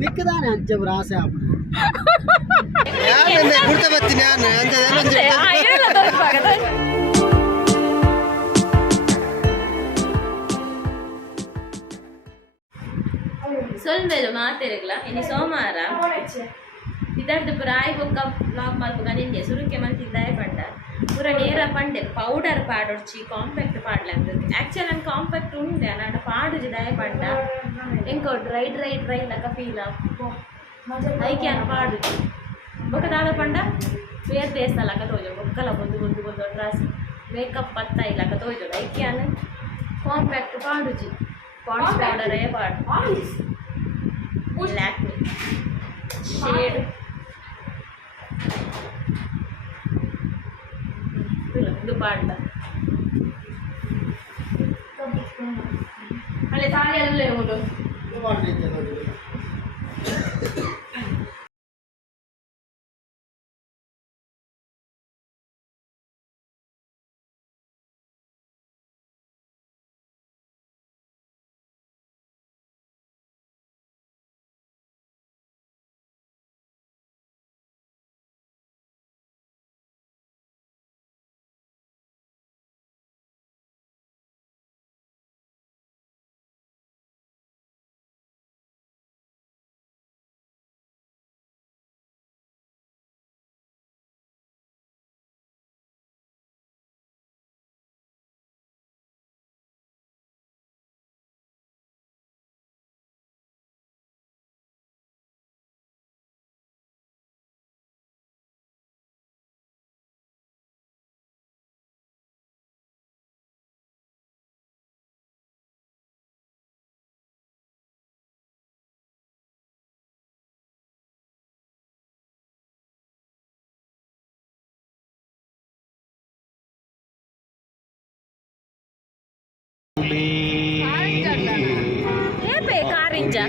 ಮಿಕ್ಕದಾನೆ ಅಂಚೆ ಆಸೆ ಆಪಣ ಸೊಲ್ಮೇಲು ಮಾತೆರೆಗ್ಲ ಇನ್ನು ಸೋಮವಾರ ಇದರದ್ದು ಪ್ರಾಯ ಬೊಕ್ಕ ಬ್ಲಾಗ್ ಮಲ್ಪಗ ನಿನ್ನೆ ಸುರುಕೆ ಮಂತಿದ್ದಾಯ ಪಂಡ ಪೂರ ನೇರ ಪಂಡೆ ಪೌಡರ್ ಪಾಡೊಡ್ಚಿ ಕಾಂಪ್ಯಾಕ್ಟ್ ಪಾಡ್ಲ ಆ್ಯಕ್ಚುಲಿ ನಾನು ಕಾಂಪ್ಯಾಕ್ಟ್ ಉಂಡೆ ನಾನು ಪಾಡುಜಿ ದಯ ಪಂಡ ಎಂಕೋ ಡ್ರೈ ಡ್ರೈ ಡ್ರೈ ಲಕ ಫೀಲ್ ಐಕೆ ಅನ್ನು ಪಾಡುಜಿ ಬೊಕ್ಕ ದಾದ ಪಂಡ ಫೇರ್ ಬೇಸ್ ಲಕ ತೋಜು ಬೊಕ್ಕಲ ಬಂದು ಬಂದು ಬಂದು ಡ್ರಾಸ್ ಮೇಕಪ್ ಪತ್ತ ಇಲ್ಲಕ ತೋಜು ಐಕೆ ಅನ್ನು ಕಾಂಪ್ಯಾಕ್ಟ್ ಪಾಡುಜಿ ಪಾಂಡ್ಸ್ ಪೌಡರೇ ಪಾಡು ಲ್ಯಾಕ್ಮಿ ಶೇಡ್ ಇದು ಪಾಡ್ಲ ಅಲ್ಲೇ ತಾಳಿಯಲ್ಲೇ ಹೋಡು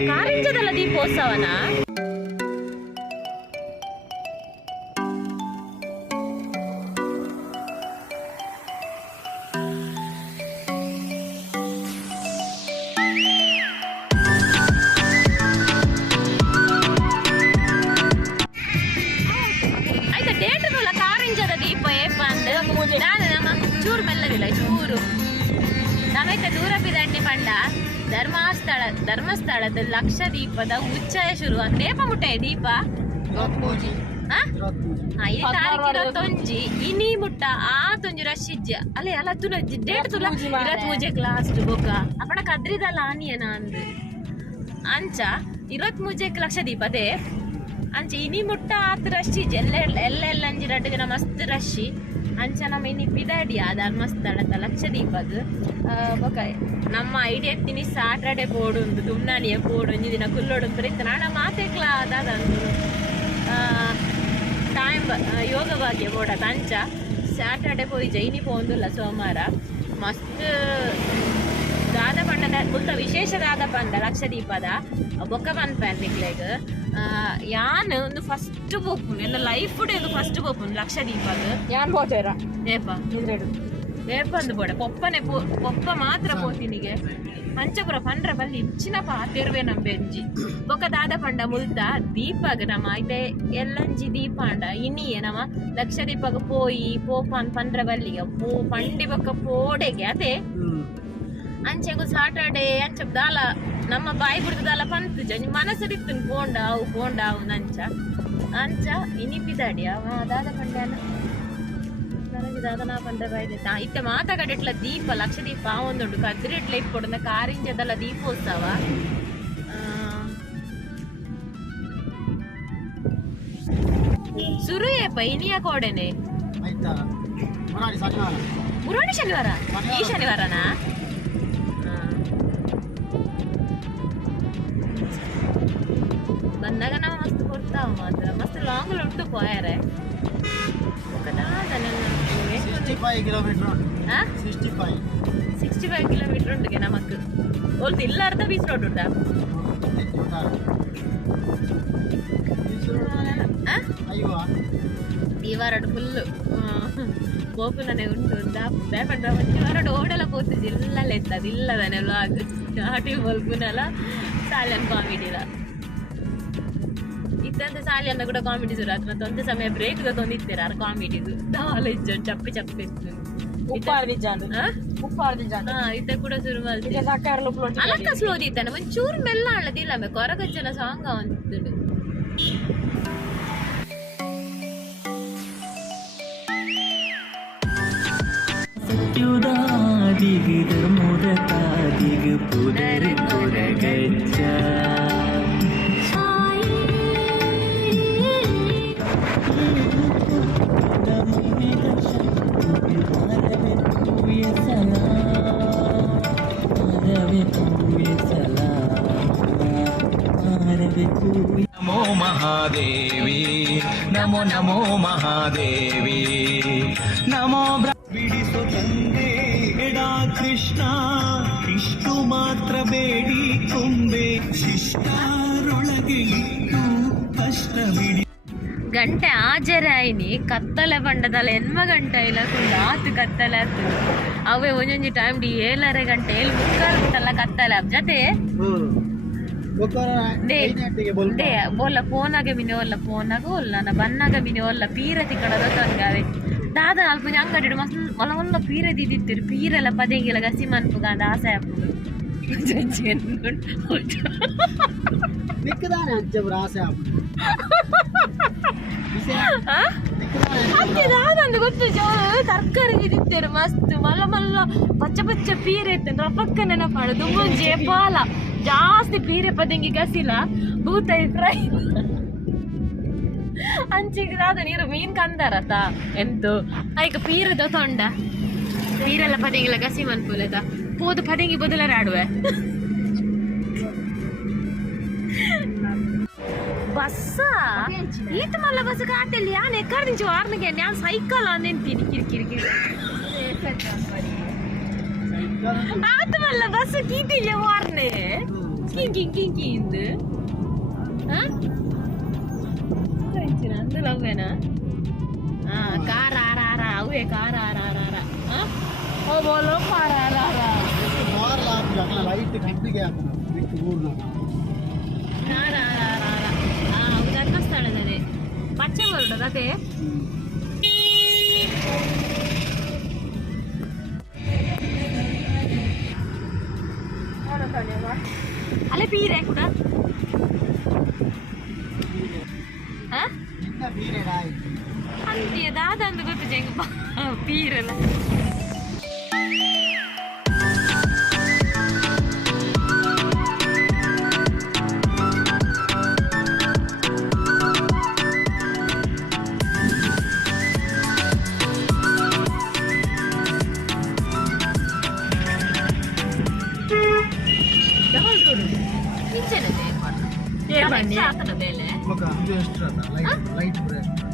ಕಾರಿಂಜದಲ್ಲ ದೀಪೋತ್ಸವನ ಆಯ್ತಾ ಡೇಟ್ಗಳ ಕಾರಿಂಜದ ದೀಪ ಏಪ ಅಂದ್ ನಾನು ನಮ್ಮ ಚೂರು ಮೆಲ್ಲದಿಲ್ಲ ಚೂರು ನಾವೈತೆ ದೂರ ಬಿದಂಡಿ ಪಂಡ ಧರ್ಮಸ್ಥಳದ ಲಕ್ಷ ದೀಪದ ಉಚ್ಚಯ ಶುರು ನೇಪ ಮುಟ್ಟೆ ದೀಪ ತೊಂಜಿ ಇನಿ ಮುಟ್ಟ ಆ ತೊಂಜಿ ರಶಿಜ್ಜ ಅಲ್ಲೇ ಅಲ್ಲ ತುಲ ಡೇಟ್ ತುಲ ಇರತ್ ಮುಜೆಕ್ ಲಾಸ್ಟ್ ಬೊಕ ಅಪಡ ಕದ್ರಿದಲ್ಲ ಆನಿಯನ ಅಂದ್ ಅಂಚ 23 ಲಕ್ಷ ದೀಪದೇ ಅಂಚ ಇನಿ ಮುಟ್ಟ ಆತ್ ರಶಿಜ್ ಎಲ್ಲ ಅಂಜಿ 2 ಜನ ಮಸ್ತ್ ರಶಿ ಅಂಚ ನಮ್ಮ ಇನಿ ಪಿದಾಡಿಯ ಧರ್ಮಸ್ಥಳದ ಲಕ್ಷ ದೀಪದ ಬೊಕ ನಮ್ಮ ಐಡಿಯಾ ಎತ್ತೀನಿ ಸಾಟರ್ಡೆ ಬೋರ್ಡು ಉಂಟು ತುಮ್ನಾಡಿಯ ಬೋರ್ಡು ಒಂಜಿ ದಿನ ಕುಲ್ಲೋಡು ಬರೀತ ನಾಡ ಮಾತೆಕ್ಲ ಅದಂದು ಟೈಮ್ ಯೋಗ ಭಾಗ್ಯ ಬೋಡ ಅಂಚ ಸಾಟರ್ಡೆ ಪೋಯಿ ಜೈನಿ ಪೋಂದುಲ್ಲ ಸೋಮವಾರ ಮಸ್ತ್ ದಾದ ಪಂಡದ ಮುಲ್ತ ವಿಶೇಷ ದಾದ ಪಂಡ ಲಕ್ಷ ದೀಪದ ಬೊಕ್ಕ ಪನ್ಪನ್ನಿಕ್ಲೆಗ್ ಯಾನ್ ಒಂದು ಫಸ್ಟ್ ಬೋಪುನ್ ಎಲ್ಲ ಲೈಫ್ ಒಂದು ಫಸ್ಟ್ ಬೋಪುನ್ ಲಕ್ಷ ದೀಪದ ಯಾನ್ ಬೋಚೇರ ಏಪ ಏಪಂದು ಬೋಡ ಪೊಪ್ಪ ಮಾತ್ರ ಪೋತಿನಿಗೆ ಪಂಚಪುರ ಪಂಡ್ರ ಬಲ್ಲಿ ಇಚ್ಚಿನ ಪಾತಿರ್ವೆ ನಮ್ಮ ಬೆಂಜಿ ಬೊಕ್ಕ ದಾದ ಪಂಡ ಮುಲ್ತ ದೀಪಗ ನಮ್ಮ ಐತೆ ಎಲ್ಲಂಜಿ ದೀಪಾಂಡ ಇನ್ನಿಯೇ ನಮ್ಮ ಲಕ್ಷ ದೀಪಗ ಪೋಯಿ ಪೋಪನ್ ಪಂಡ್ರ ಬಲ್ಲಿಗೆ ಪಂಡಿ ಬೊಕ್ಕ ಪೋಡೆಗೆ ಅದೇ ಅಂಚೆಗು ಸಾಟರ್ಡೆ ಅಂಚ ದಾಲ ನಮ್ಮ ಬಾಯಿ ಬಿಡ್ತದಲ್ಲ ಪಂತುಜ ಮನಸ್ಸರಿತ್ತು ಪೋಂಡಾವು ನಂಚ ಅಂಚ ಇನಿಪಿದಾಡಿ ಅವ ದಾದ ಪಂಡ್ಯಾನ ನನಗೆ ದಾದನಾ ಪಂಡ ಬಾಯ್ದೆ ಇತ್ತೆ ಮಾತಾಗಡಿಟ್ಲ ದೀಪ ಲಕ್ಷ ದೀಪ ಒಂದುಂಡು ಕದ್ರಿಟ್ಲ ಇಟ್ಕೊಡ ಕಾರಿಂಜದಲ್ಲ ದೀಪೋತ್ಸವ ಸುರು ಏಪ ಇನಿಯ ಕೋಡೆನೆ ಮುರಾಣಿ ಶನಿವಾರ ಈ ಶನಿವಾರನಾ ಬಂದಾಗ ನಾವು ಮಸ್ತ್ ಕೊಡ್ತಾವ ಮಾತ್ರ ಮಸ್ತ್ ಲಾಂಗ್ ಉಂಟು ಪೋಯಾರೆ 65 ಕಿಲೋಮೀಟರ್ ಉಂಟು ನಮಕ್ ಓಲ್ತು ಇಲ್ಲ ಅರ್ಧ ಬೀಚ್ ರೋಡ್ ಉಂಟಾ ಈ ವಾರ ಫುಲ್ಲು ಗೋಪುಲನೆ ಉಂಟು ಬೇಪಂಡ ಒಂಜಿ ವಾರ ಓಡೆಲ್ಲ ಪೋತಿದ್ದು ಇಲ್ಲಲ್ಲ ಎತ್ತದ ಇಲ್ಲದನೆ ವ್ಲಾಗ್ ಆಟಿ ಬಲ್ಪುನಲ್ಲ ಸಾಲೆಂ ಕಾಮಿಡಿಲ ಇತ್ತಂತ ಸಾಲಿ ಅನ್ನ ಕೂಡ ಕಾಮಿಡಿ ಶುರು ಆಯ್ತು ಮತ್ತೆ ಒಂದು ಸಮಯ ಬ್ರೇಕ್ ತೊಂದಿತ್ತೇರ ಅರ್ ಕಾಮಿಡಿದು ದಾಲ ಇಜ್ಜ ಚಪ್ಪಿ ಚಪ್ಪಿ ಇತ್ತ ಕೂಡ ಶುರು ಮಾಡ್ತೀವಿ ಅಲಕ್ಕ ಸ್ಲೋ ಇದ್ದಾನೆ ಒಂಚೂರು ಮೆಲ್ಲ ಅಳ್ಳದಿಲ್ಲ ಮೇ ಕೊರಗಜ್ಜನ ಸಾಂಗ್ ಅವಂತುಡು ನಮೋ ಮಹಾದೇವಿ ನಮೋ ನಮೋ ಮಹಾದೇವಿ ನಮೋ ಬಿಡಿಸೋ ತಂದೆ ಎಡ ಕೃಷ್ಣ ಇಷ್ಟು ಮಾತ್ರ ಬೇಡಿ ಕೊಂಬೆ ಶಿಷ್ಟರೊಳಗೆ ಇಟ್ಟು ಕಷ್ಟ ಬಿಡಿ ಗಂಟೆ ಆಜರಾಯಿನಿ ಕತ್ತಲೆ ಬಂಡದಲ್ಲ ಎನ್ಮ ಗಂಟೆ ಇಲ್ಲ ಕುಂಡ ಆತು ಕತ್ತಲೆ ಆತು ಅವೇ ಒಂದೊಂದು ಟೈಮ್ 7:30 ಗಂಟೆ 7:30 ಉಂಟಲ್ಲ ಕತ್ತಲೆ ಜೊತೆ ಬೋಲ್ಲ ಫೋನಾಗೆ ಮಿನಿ ಒಲ್ಲ ಫೋನಾಗ ಒಲ್ಲ ನಾ ಬನ್ನಾಗ ಮಿನಿ ಒಲ್ಲ ಪೀರತಿ ಕಡದ ತಂಗಾವೆ ದಾದ ಅಲ್ಪ ಅಂಗಡಿ ಮಸ್ತ್ ಒಲ ಒಲ್ಲ ಪೀರದಿ ದಿತ್ತಿರು ಪೀರೆಲ್ಲ ಪದೆಂಗಿಲ್ಲ ಗಸಿ ಮನ್ಪುಗ ಅಂದ ಆಸೆ ಅಪ್ಪುಗ ಗೊತ್ತು ತರಕಾರಿ ದಿತ್ತಿರು ಮಸ್ತ್ ಮಲ್ಲ ಮಲ್ಲ ಪಚ್ಚ ಪಚ್ಚ ಪೀರೆ ಇತ್ತು ಪಕ್ಕ ನೆನಪಾಡು ದುಂಬುಂಜೆ ಪಾಲ ಜಾಸ್ತಿ ಪೀರೆ ಪದಂಗಿ ಗಸಿಲ ಭೂತೈ ಫ್ರೈ ಅಂಚಿಗೆ ನೀರು ಮೀನ್ ಕಂದಾರತ ಎಂತು ಐಕ ಪೀರದ ತೊಂಡ ಪೀರೆಲ್ಲ ಪದಂಗಿಲ್ಲ ಗಸಿ ಮನ್ಪುಲೆದ ಪೋದು ಪದಂಗಿ ಬದಲಾರ ಆಡುವೆ ಬಸ್ಸ ಈತ ಮಲ್ಲ ಬಸ್ ಕಾಟಲ್ಲಿ ಯಾನ್ ಎಕ್ಕಡ ನಿಂಚು ವಾರ್ನಿಗೆ ನಾನು ಸೈಕಲ್ ಅಂದೆಂತೀನಿ ಕಿರಿಕಿರಿ ಆತ ಮಲ್ಲ ಬಸ್ ಕೀತಿಗೆ ವಾರ್ನೆ ಕಿಂಕಿ ಇಂದು ಅಂದಲವೇನ ಕಾರ ಆರ ಅವೇ ಕಾರ ಆರ ಓ ಬೋಲೋ ಕಾರ ಲೈಟ್ ಕಂಟಿಗೆ ಧರ್ಮಸ್ಥಳದಲ್ಲಿ ಪಚ್ಚೆ ಹೊರಡೋದು ಅದೇ ಅಲ್ಲೇ ಪೀರೆ ಕೂಡ ಅಂತೀಯ ದಾದ ಅಂದು ಗೊತ್ತು ಜಂಗ ಪೀರಲ್ಲ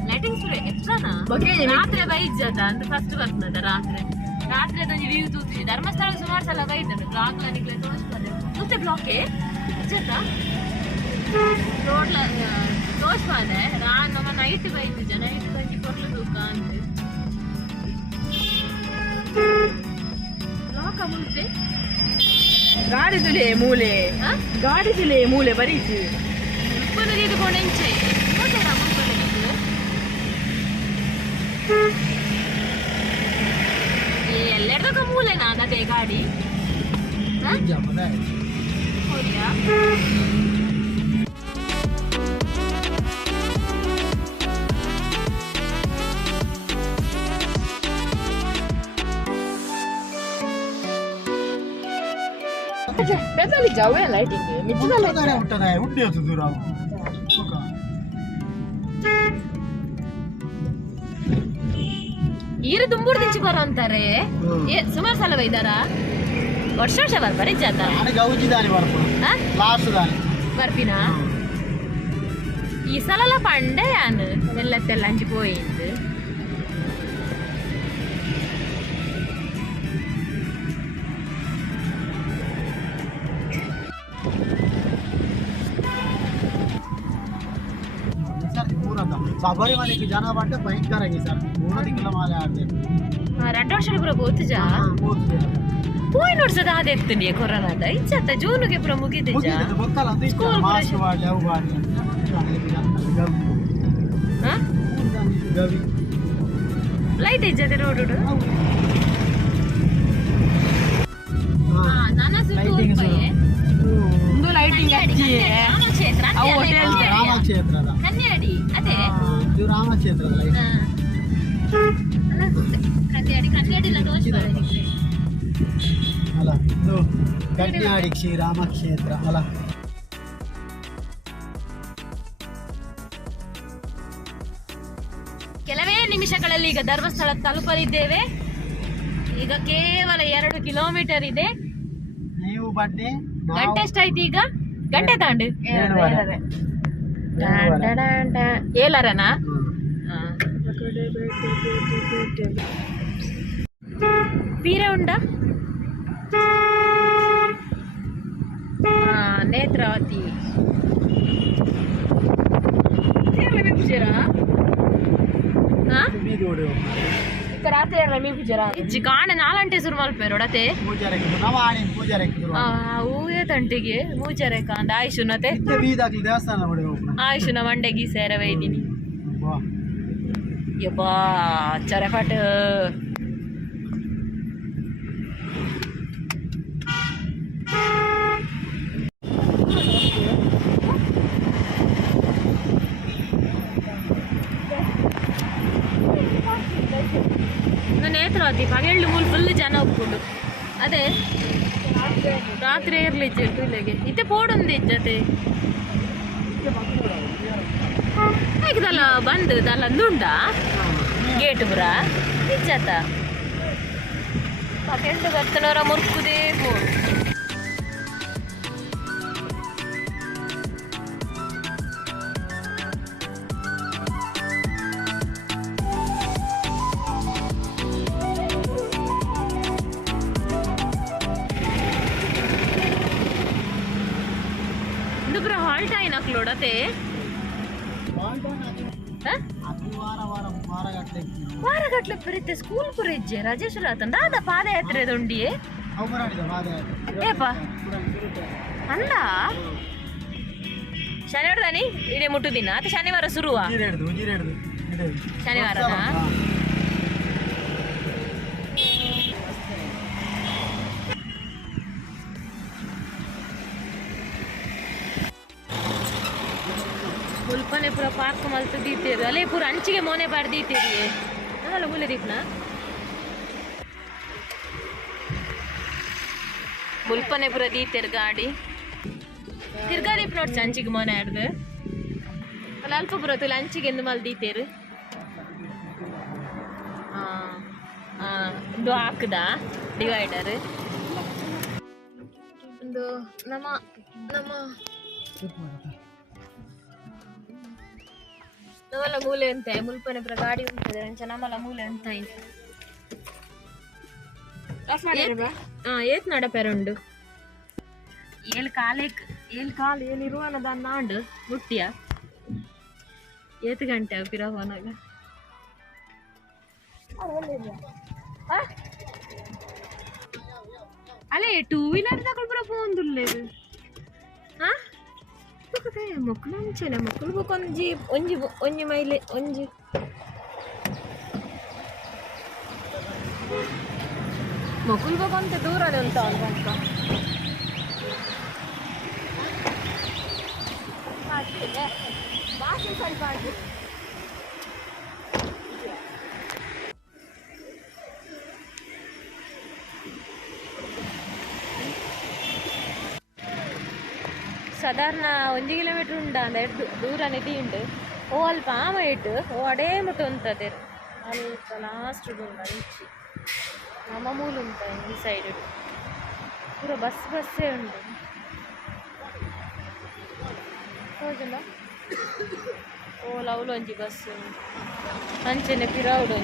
ಲೈಟಿಂಗ್ ಸ್ಪ್ರೇ ಎಕ್ಸ್ಟ್ರಾನಾ ರಾತ್ರಿ ಬೈಜದ ಅಂತ ಫಸ್ಟ್ ಬರ್ತದ ರಾತ್ರಿ ಅದೊಂದು ವ್ಯೂ ತೂತಿದ್ವಿ ಧರ್ಮಸ್ಥಳ ಸುಮಾರು ಸಲ ಬೈತದೆ ಬ್ಲಾಕ್ ನಿಕ್ಲೆ ತೋರಿಸ್ತದೆ ಮತ್ತೆ ಬ್ಲಾಕೆ ರೋಡ್ಲ ತೋರಿಸ್ಬಾದೆ ನಮ್ಮ ನೈಟ್ ಬೈತಿದ್ದ ನೈಟ್ ಬಂದು ಕೊರ್ಲು ತೂಕ ಅಂತ ಬ್ಲಾಕ ಮುಂಚೆ ಗಾಡಿದುಲೆ ಮೂಲೆ ಬರೀತು ಇದು ಕೊನೆಂಚೆ ಎಲ್ಲೆಡ್ದಕ್ಕ ಮೂಲೆನಾ ಅದೇ ಗಾಡಿ ಹೌದಾ ಬೆಸಲಿ ಜಾವೆ ಲೈಟಿಂಗ್ ಮಿಚ್ಚದಲ್ಲ ಉಂಟದ ಉಂಡಿಯೋದು ದೂರ ಈರು ತುಂಬೂರು ದಿಂಚಿ ಬರೋ ಅಂತಾರೆ ಸುಮಾರು ಸಲ ಬೈದಾರ ವರ್ಷ ಬರ್ಬಾರಿ ಜಾತ ಬರ್ಪಿನ ಈ ಸಲ ಪಂಡೆ ಯಾನು ಎಲ್ಲತ್ತೆಲ್ಲ ಅಂಜಿ ಪೋಯಿಂದು ಶಬರಿಮಲೆಗೆ ಜನ ಬಂದ್ರೆ ಭಯಂಕರ ಆಗಿ ಸರ್ 3 ತಿಂಗಳ ಮಾಲೆ ಆಡ್ಬೇಕು 2 ವರ್ಷ ಕೂಡ ಬೋತುಜಾ ಪೋಯಿ ನೋಡ್ಸದ ಆದೆತ್ತನಿಯ ಕೊರೋನಾದ ಇಚ್ಚತ್ತ ಜೂನ್ಗೆ ಪುರ ಮುಗಿದಿಜಾ ಗೊತ್ತಲ್ಲ ಅಂತ ಸ್ಕೂಲ್ ಮಾಸ್ಕ್ ಮಾಡಿ ಅವು ಮಾಡಿ ಗವಿ ಲೈಟ್ ಇಜ್ಜದೆ ರೋಡ್ ಒಂದು ಲೈಟಿಂಗ್ ರಾಮಕ್ಷೇತ್ರ ರಾಮಕ್ಷೇತ್ರದ ಕನ್ಯಾಡಿ ಅದೇ ಇದು ರಾಮಕ್ಷೇತ್ರದ ಲೈಟ್ ಕನ್ಯಾಡಿ ತೋರಿಸ್ತಾರೆ ಅಲ್ಲ ಇದು ಕನ್ಯಾಡಿ ಶ್ರೀರಾಮಕ್ಷೇತ್ರ ಅಲ್ಲ. ಕೆಲವೇ ನಿಮಿಷಗಳಲ್ಲಿ ಈಗ ಧರ್ಮಸ್ಥಳ ತಲುಪಲಿದ್ದೇವೆ. ಈಗ ಕೇವಲ 2 ಕಿಲೋಮೀಟರ್ ಇದೆ. ನೀವು ಬಡ್ಡಿ ಗಂಟೆ ಎಷ್ಟಾಯ್ತು ಈಗ? ಗಂಟೆ ತಾಂಡು ಏಳರನಾ? ಪೀರ ಉಂಡ ನೇತ್ರಾವತಿ ರಾತ್ರಿ ರಮಿ ಪೂಜಾರ ಇಜ್ಜಿ ಕಾಣ 4 ಗಂಟೆ ಶುರು ಮಲ್ಪೇರೋಡತೆ ಹೂವೇ ತಂಟಿಗೆ ಮೂಜರೆ ಕಾಂದ ಆಯುಷುನತೆ ಆಯುಷುನ ಮಂಡೆಗಿ ಸೇರವೇ ಇದ್ದೀನಿ ಯಬ್ಬಾ ಚರಪಟ ನೇತ್ರಾವತಿ ಪಗೆಳ್ಳು ಮೂಲ ಫುಲ್ ಜನ ಒಪ್ಕೊಂಡು ಅದೇ ರಾತ್ರಿ ಇರ್ಲಿಜ್ಜೆ ಇಲ್ಲಿಗೆ ಇತ್ತೆ ಪೋಡೊಂದು ಇಜ್ಜತೆ ಹೇಗಿದಲ್ಲ ಬಂದು ದಲ್ಲಂದುಂಡ ಗೇಟ್ ಬುರ ಇಜ್ಜತ ಪಗೆಳ್ಳು ಬರ್ತನವರ ಮುರ್ಕುದೇ ಪೋಡು ಹಾಲ್ಟಾಯಿನಕ್ಲೋಡತೆ ವಾರಗಟ್ಲೆ ಬರೀತೆ ಸ್ಕೂಲ್ ಪುರಿಜ್ಜೆ ರಾಜೇಶ್ವರ ಆತಂಡ ಅದ ಪಾದಯಾತ್ರೆ ದೊಂಡಿಯೇ ಏಪ ಅಂದ ಶನಿವಾರ ದಾನಿ ಇಡೀ ಮುಟ್ಟುದಿನ ಅತ ಶನಿವಾರ ಶುರುವ ಶನಿವಾರದ ಮುಲ್ಪನೆ ಪೂರ ಪಾರ್ಕ್ ಮಲ್ತು ದೀತೇರು ಅಲ್ಲೇ ಪೂರ ಅಂಚಿಗೆ ಮೋನೆ ಬಾಡಿ ದೀತೇರಿ ಅದಲ್ಲ ಮುಲ್ಲೆ ದೀಪ್ನ ಮುಲ್ಪನೆ ಪೂರ ದೀತೇರು ಗಾಡಿ ತಿರ್ಗಾ ದೀಪ್ ನೋಡ್ಸ ಅಂಚಿಗೆ ಮೋನೆ ಆಡ್ದು ಅಲ್ಲ ಅಲ್ಪ ಪೂರ ತುಲ ಅಂಚಿಗೆ ಎಂದು ಮಲ್ ದೀತೇರು ಒಂದು ಹಾಕದ ಡಿವೈಡರ್ ಒಂದು ನಮ್ಮ ನಮ್ಮಲ್ಲ ಮೂಲೆ ಅಂತ ಮುಲ್ಪನೆ ಪುರ ಗಾಡಿ ಉಂಟದೆ ನಮ್ಮಲ್ಲ ಮೂಲೆ ಅಂತ ಏತ್ ನಡಪೆರುಂಡು 7 ಕಾಲು ಏನಿರುವನ ದಾಂಡು ಮುಟ್ಟಿಯ 7 ಗಂಟೆ ಪಿರವನಾಗ ಅಲ್ಲೇ 2 ವೀಲರ್ ತಗೊಂಡು ಪುರ ಪೋಂದುಲ್ಲೇದು మొక్కలు ఉంచాలి మొక్కలు కొంచెం onji మైలే onji మొక్కలు కొంత దూరాలు ఉంటాను కొంత బాగా సరిపాడు ಸಾಧಾರಣ 1 ಕಿಲೋಮೀಟರ್ ಉಂಡ ದೂರ ನದಿ ಉಂಡು ಓ ಅಲ್ಪ ಆಮ ಇಟ್ಟು ಓ ಅಡೇ ಮುಟ್ಟು ಉಂಟದೆ ಅಲ್ಪ ಲಾಸ್ಟ್ ಉಂಡ ಇಂಚಿ ನಮ್ಮ ಮೂಲ ಉಂಟ ಈ ಸೈಡ್ ಪೂರ ಬಸ್ಸೇ ಉಂಟು ಹೋಜಲ್ಲ ಓ ಲವ್ಲು ಒಂಜಿ ಬಸ್ ಅಂಚನೆ ಪಿರಾವುಡು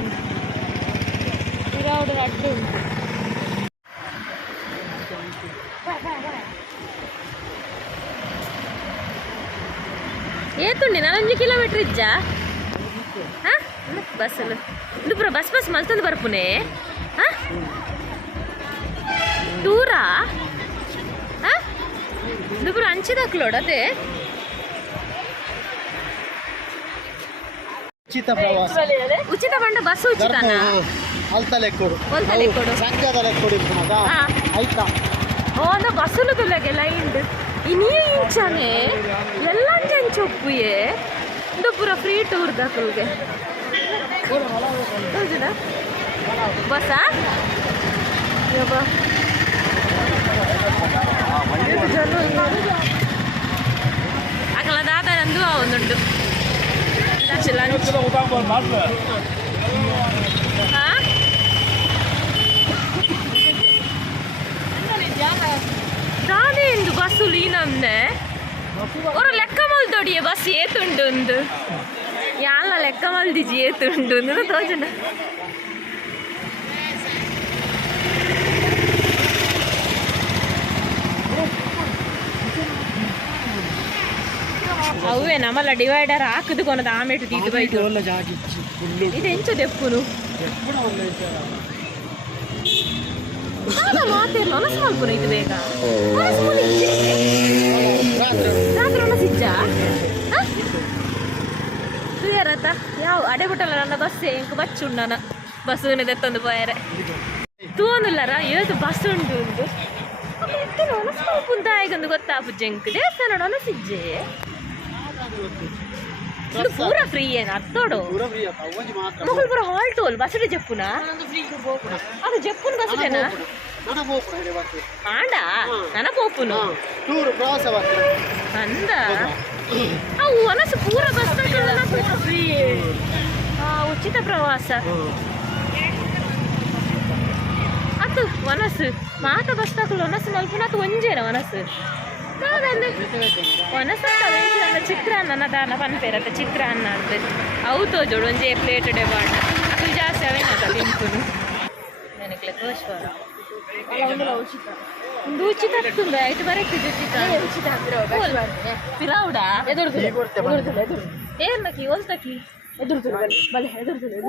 ಅಡ್ಡು ಉಂಟು ಏತುಂಡಿ 4 ಕಿಲೋಮೀಟರ್ ಇಜ್ಜ ಬಸ್ಸಲ್ಲಿ ಇದು ಪುರ ಬಸ್ ಮಲ್ತಂದು ಬರ್ಪುನೆ ದೂರ ಇದು ಪುರ ಅಂಚಿದಾಕ್ಲೋಡ ಅದೇ ಉಚಿತ ಪ್ರವಾಸ ಉಚಿತ ಬಂಡ ಬಸ್ ಉಚಿತನಾ ಅಲ್ತ ಲೆಕ್ಕೊಡು ಒಂತ ಲೆಕ್ಕೊಡು ಸಂಘದ ಲೆಕ್ಕೊಡು ಇರ್ತದ ಹಾ. ಆಯ್ತಾ ಓನ ಬಸ್ಸುಲು ತುಲಗೆಲ್ಲ ಇಂಡು ಇನ್ನಿಯೇ ಇಂಚಾನೆ ಎಲ್ಲ ಚೊಪ್ಪುಯೇ ಇದು ಪೂರ ಫ್ರೀ ಟೂರ್ ದಕ್ಕಲ್ಗೆ ಹೌದಾ ಬಸ್ಸಾ ಯಬ್ಬ ಅಕಲ ದಾದ ನಂದು ಒಂದುಂಟು ದಾದೆ ಎಂದು ಬಸ್ಸುಲು ಈ ನಮ್ನೆ ஒரு ಲೆಕ್ಕ ಮಲ್ದೊಡಿಯ ಬಸ್ ಏತುಂಡು ಒಂದು ಯಾಲ ಲೆಕ್ಕ ಮಲ್ದಿಜಿ ಏತುಂಡು ಒಂದು ತೋಜನ ಅವೇ ನಮ್ಮಲ್ಲ ಡಿವೈಡರ್ ಹಾಕದು ಕೊನದ ಆಮೇಟು ತೀತು ಬೈತು ಇದು ಎಂಚು ದೆಪ್ಪುನು ಮಾತಿರ್ಲ ಒನಸ್ ಮಲ್ಪುನ ಇದು ಬೇಗ ರಾತ್ರಿ ಒನಸ್ ಇಜ್ಜ ಸುಯರತ್ತ ಯಾವ ಅಡೆ ಬಿಟ್ಟಲ್ಲ ನನ್ನ ಬಸ್ಸೇ ಎಂಕ ಬಚ್ಚುಂಡನ ಬಸ್ಸುನ ದೆತ್ತೊಂದು ಪೋಯರೆ ತೂಂದುಲ್ಲರ ಏತು ಬಸ್ ಉಂಟು ಉಂಟು ಒನಸ್ ಮಲ್ಪುಂತ ಆಯ್ಗೊಂದು ಗೊತ್ತಾಪುಜ್ಜೆ ಎಂಕ್ ದೇವಸ್ಥಾನ ಒನಸ್ ಇಜ್ಜೆ ಇದು ಪೂರ ಫ್ರೀ ಏನು ಅತ್ತೋಡು ಮಗಳು ಪೂರ ಹಾಲ್ಟ್ ಹೋಲ್ ಬಸ್ಸಡೆ ಜಪ್ಪುನ ಅದು ಜಪ್ಪುನ ಬಸ್ಸಡೆನಾ ಆಂಡ ನನ ಪೋಪುನು ಅಂದ ಅವು ಒನಸು ಪೂರ ಬಸ್ ಫ್ರೀ ಉಚಿತ ಪ್ರವಾಸ ಅತ್ತು ಒನಸು ಮಾತ ಬಸ್ ತಕಲು ಒನಸು ಮಲ್ಪುನ ಅದು ಒಂಜೇನ ಒನಸು ಒನಸಂತ ಚಿತ್ರಾನ್ನ ದಾನ ಪನ್ಪೇರತ್ತ ಚಿತ್ರಾನ್ನ ಅಂತ ಅವು ತೋಜೋಡು ಒಂಜೇ ಪ್ಲೇಟ್ ಡೆಬಾಂಡ ಅದು ಜಾಸ್ತಿ ಅವೇನದ ತಿನ್ಪುನು ನನಗೆ ಕೋಶ್ವಾರ ಒಂದು ಉಚಿತ ತುಂಬ ಆಯ್ತು ಬರಕ್ಕಿದ್ದು ಉಚಿತ ಪಿರಾವುಡ ಏರ್ನಕಿ ಒಲ್ತಕಿ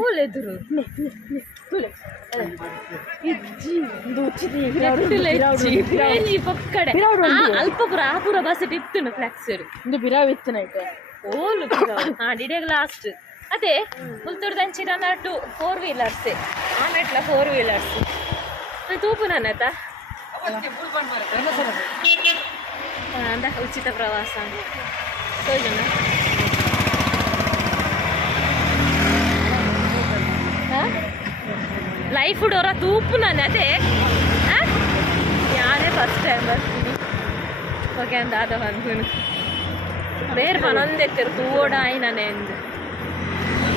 ಓಲ್ ಎದುರು ಪಕ್ಕಡೆ ಅಲ್ಪ ಪುರ ಆ ಪೂರ ಬಸ್ ಇತ್ತುನು ಫ್ಲಾಕ್ಸ್ ಓಲು ಡಿಡೆಗ್ ಲಾಸ್ಟ್ ಅದೇ ಮುಲ್ತೂರು ದಂಚಿರನ 4 ವೀಲರ್ಸ್ ಆಮೆಟ್ಲ 4 ವೀಲರ್ಸ್ ತೂಪು ನನ್ನತ ಅಂದ ಉಚಿತ ಪ್ರವಾಸ ತೋಜನ ಲೈಫ್ ಡೋರ ತೂಪು ನಾನು ಅದೇ ಯಾನೇ ಫಸ್ಟ್ ಟೈಮ್ ಬರ್ತೀನಿ ಓಕೆ ಅಂದ ಅದ ಬಂದು ಬೇರೆ ಪನೊಂದೆತ್ತಿರು ತೂಡ ಆಯ್ನೇ ಎಂದು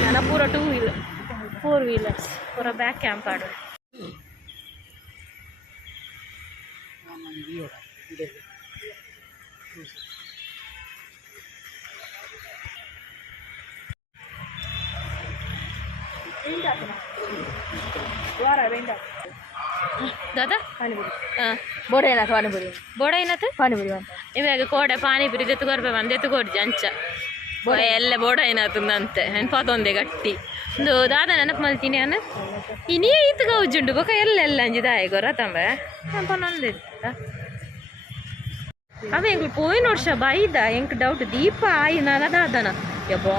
ನನ್ನ ಪೂರ 4 ವೀಲರ್ಸ್ ಪೂರ ಬ್ಯಾಕ್ ಕ್ಯಾಂಪ್ ಆಡು ದಾದಾ ಪಾನಿಪುರಿ ಬೋಡ ಏನತ್ ಪಾನಿಪುರಿ ಬೋಡ ಏನತ್ ಪಾನಿಪುರಿ ಅಂತ ಇವಾಗ ಕೋಡೆ ಪಾನಿಪುರಿ ದೆತ್ತುಕೊರ್ಬೆ ಬಂದೆತ್ತುಕೊಡ್ಜಿ ಅಂಚ ಎಲ್ಲ ಬೋಡ ಏನತ್ತಂತೆ ನೆನಪಾತೊಂದೆ ಗಟ್ಟಿ ಒಂದು ದಾದ ನೆನಪು ಮಲ್ತೀನಿ ಅನ್ನ ಇನ್ನೇ ಈತಗ ಉಜ್ಜುಂಡು ಬೊಕ ಎಲ್ಲ ಅಂಜಿದಾಯ ಗೊರತಂಬೆ ನೆನಪನೊಂದೆ ಅವ ಎಂಕ್ ಪೋಯಿನ ವರ್ಷ ಬೈದ ಎಂಕ್ ಡೌಟ್ ದೀಪ ಆಯಿ ನನ್ನ ದಾದನ ಯಬ್ಬಾ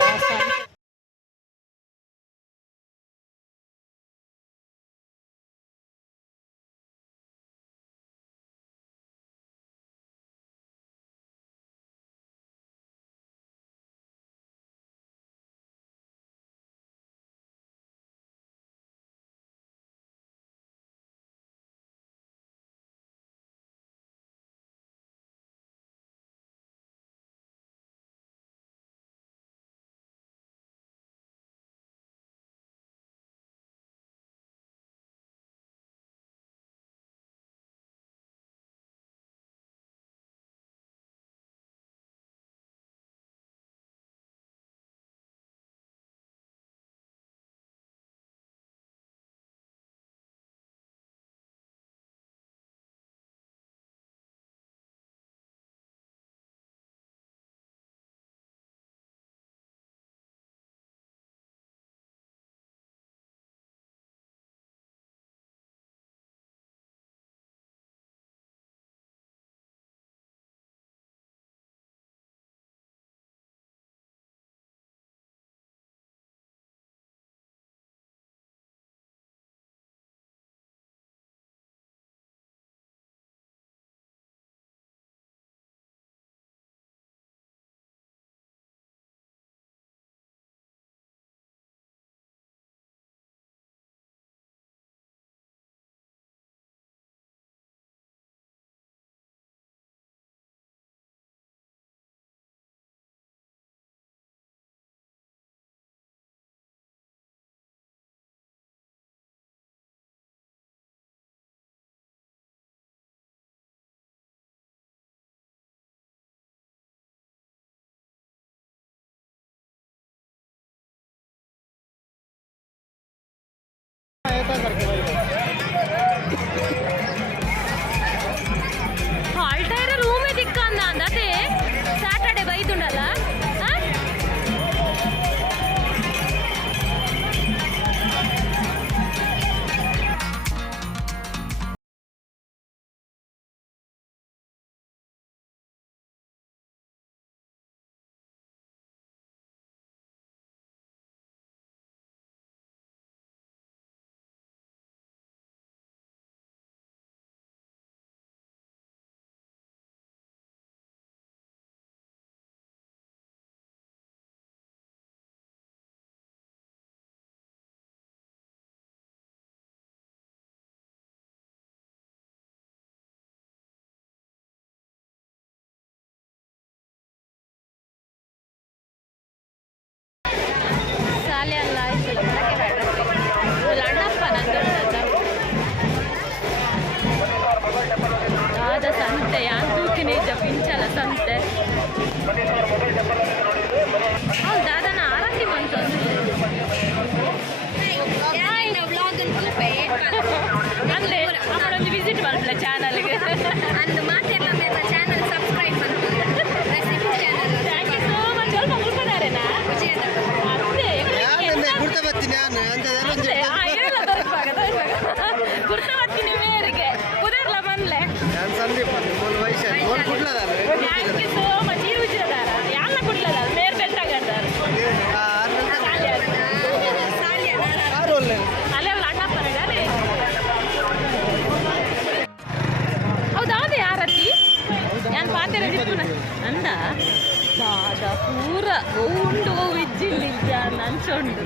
ದಾದ ಪೂರ ಉಂಡು ಇಜ್ಜಿಲ್ಲ ನಂಚೊಂಡು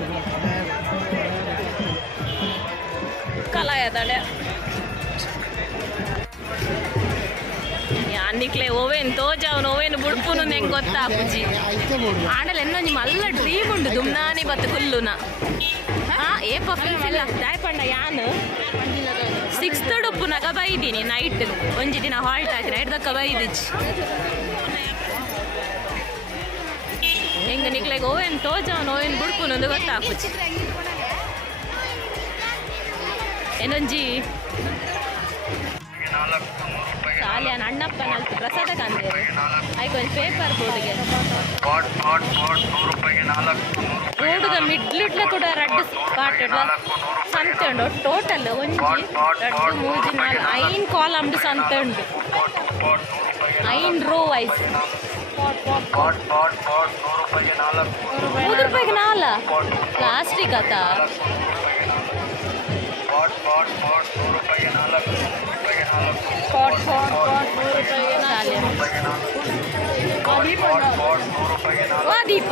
ಕಲಾಯದಡೆ ಅನ್ನಿಕ್ಲೆ ಓವೇನ್ ತೋಜಾವನು ಓವೇನು ಬುಡ್ಪುನು ನೆಂಗೆ ಗೊತ್ತಾಪುಜಿ ಆಡಲ್ಲ ಇನ್ನೊಂದು ಮಲ್ಲ ಡ್ರೀಮ್ ಉಂಡು ದುಮ್ನಾನಿ ಬತ್ತು ಕುಲ್ಲುನ ಏ ಪಫಿಲ್ಲ ದಾಯಪಂಡ ಯಾನು 6th ಉಪ್ಪುನಾಗ ಬೈದೀನಿ ನೈಟ್ ಒಂಜಿ ದಿನ ಹಾಲ್ಟ್ ಆಯ್ತು ನೈಟ್ ದಕ್ಕ ಬೈದಿಚ್ಚಿ ಹೆಂಗ ನಿಕ್ಲೆಗೆ ಓವೇನ್ ತೋಜಾವನು ಓವೇನ್ ಬುಡ್ಪುನು ಒಂದು ಗೊತ್ತಾಪುಜಿ ಏನೊಂಜಿ ಶಾಲೆಯನ್ ಅಣ್ಣಪ್ಪನ ಪ್ರಸಾದ ಕಂದೇರು ಐಕೊಂದು ಪೇಪರ್ ಬೋರ್ಡ್ಗೆ ರೋಡುದ ಮಿಡ್ಲಿಡ್ಲ ಕೂಡ ರಡ್ಡು ಪಾಟ್ ಸಂತೆ ಉಂಡು ಟೋಟಲ್ ಒಂಜಿ ರಡ್ಡು ಮೂಜಿ ನಾಲ್ 5 ಕಾಲಮ್ಡು ಸಂತೆ ಉಂಡು 5 ರೋ ವೈಸ್ 3 ರೂಪಾಯಿಗೆ 4 ಪ್ಲಾಸ್ಟಿಕ್ ಆತ ದೀಪ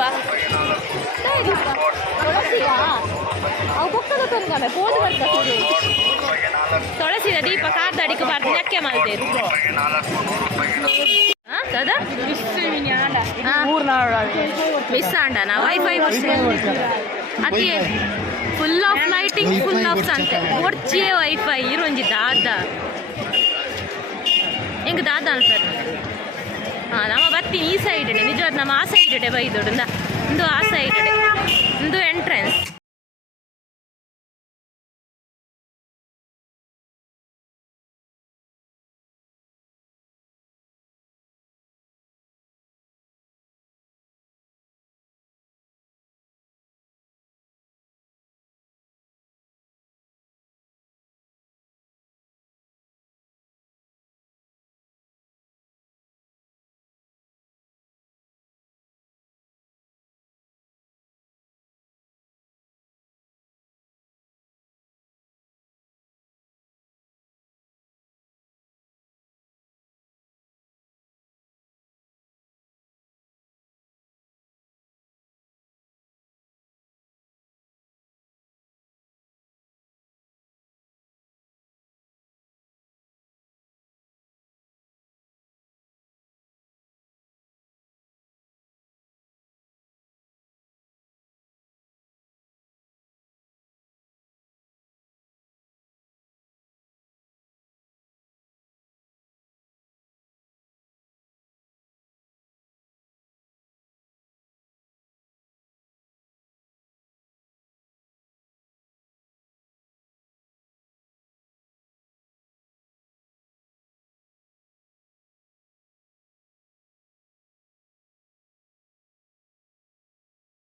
ಅವು ಬೊಕ್ಕದ ತೊಂದರೆ ಬೋದು ಬರ್ತದೆ ತೊಳಸಿದ ದೀಪ ಕಾರ್ದಾಡಿಕೆ ಬಾರ್ದು ನಕ್ಕೆ ಮಾಡ್ತೇರು ಮಿಸ್ ಆಂಡನ ವೈಫೈ ಅತಿ full of lighting full of ಸಂತೆ ಒಡ್ಚೆ ವೈಫೈ ಇರೊಂಜಿ ದಾದ ಹೆಂಗೆ ದಾದ ಅನ್ಸರ್ ನಮ್ಮ ಬರ್ತೀನಿ ಈ ಸೈಡ್ಡೆ ನಿಜವಾದ ನಮ್ಮ ಆ ಸೈಡ್ಡೆ ಬೈದೋಡು ಒಂದು ಆ ಸೈಡ್ಡೆ ಒಂದು ಎಂಟ್ರೆನ್ಸ್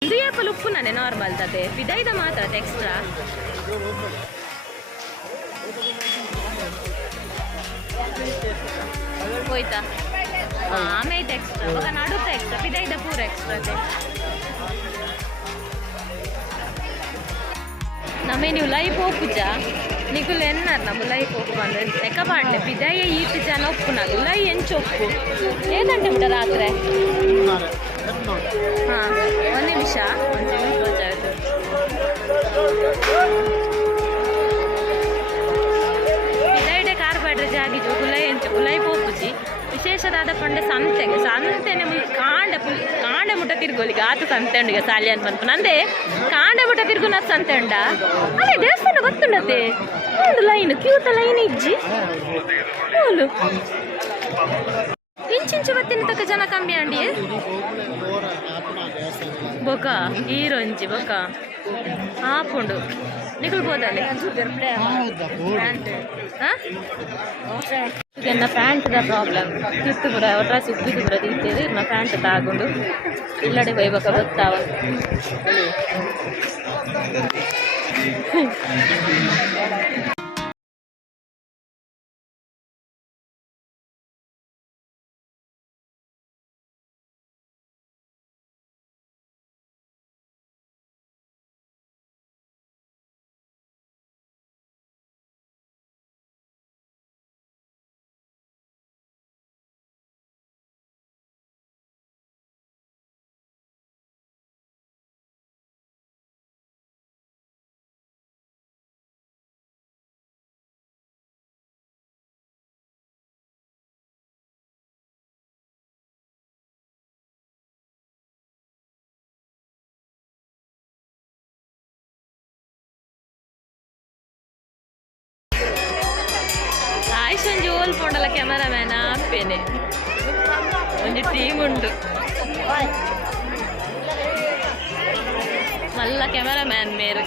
ಏಪಲ್ ಉಪ್ಪು ನಾನೇ ನಾರ್ಮಲ್ ತತೆ ಇದೈದ ಮಾತ್ರ ಎಕ್ಸ್ಟ್ರಾ ಹೋಯ್ತಾ ಆಮೇಲೆ ಎಕ್ಸ್ಟ್ರಾ ಇವಾಗ ನಡುತ್ತ ಎಕ್ಸ್ಟ್ರಾ ಇದೈದ ಪೂರ ಎಕ್ಸ್ಟ್ರಾ ನಮ್ಮೇ ನೀವು ಲೈಫ್ ಹೋಗುಜ ನಿಗುಲು ಎನ್ನಾರು ನಮ್ಮ ಲೈಫ್ ಹೋಗು ಬಂದ್ರೆ ಲೆಕ್ಕ ಪಾಡ್ಲೆ ಪಿದಾಯ ಈಟ್ ಜನ ಒಪ್ಪು ನಾವು ಲೈ ಎಂಚು ಒಪ್ಪು ಏದಂಟೆ ಬಿಟ್ಟ ರಾತ್ರಿ ಹಾಂ 1 ನಿಮಿಷ ಇದೈಡೆ ಕಾರ್ಬಾಡ್ರೆ ಜಾಗಿಜು ಗುಲೈ ಎಂಚು ಗುಲೈ ಪೋಪುಜಿ ವಿಶೇಷದಾದ ಪಂಡ ಸಂತೆಗೆ ಸಂತೆನೆ ಕಾಂಡ ಮುಟ್ಟ ತಿರ್ಗೋಲಿಗೆ ಆತು ಸಂತೆ ಉಂಡಿಗೆ ಸಾಲಿಯನ್ ಬಂತು ನಂದೆ ಕಾಂಡ ಮುಟ್ಟ ತಿರ್ಗುನ ಸಂತೆ ಉಂಡ ಅದೇ ದೇವಸ್ಥಾನ ಗೊತ್ತುಂಡತೆ ಒಂದು ಲೈನ್ ಕ್ಯೂಟ ಲೈನ್ ಇಜ್ಜಿ ಹೋಲು ಇಂಚಿಂಚು ಬತ್ತಿನ ತಕ್ಕ ಜನ ಕಮ್ಮಿ ಅಂಡಿ ಬೊಕ ಈರೊಂಜಿ ಬೊಕ ಆಪುಂಡು ನಿಗಲ್ಬೋದಲ್ಲಿ ನನ್ನ ಪ್ಯಾಂಟ್ದ ಪ್ರಾಬ್ಲಮ್ ತಿತ್ತು ಬಿಡ ಡ್ರೆಸ್ ಉಪ್ಪಿದ್ದು ಬಿಡ ತಿಂತೇವೆ ನನ್ನ ಪ್ಯಾಂಟ್ ತಾಗೊಂಡು ಇಲ್ಲಡೆ ಬೈಬಕ ಗೊತ್ತಾವ ಮೂಲ್ ಪೋಂಡಲ ಕ್ಯಾಮರಾಮ್ಯಾನ್ ಆಪೇನೆ ಒಂದು ಟೀಮ್ ಉಂಟು ಮಲ್ಲ ಕ್ಯಾಮರಾಮ್ಯಾನ್ ಮೇರೆ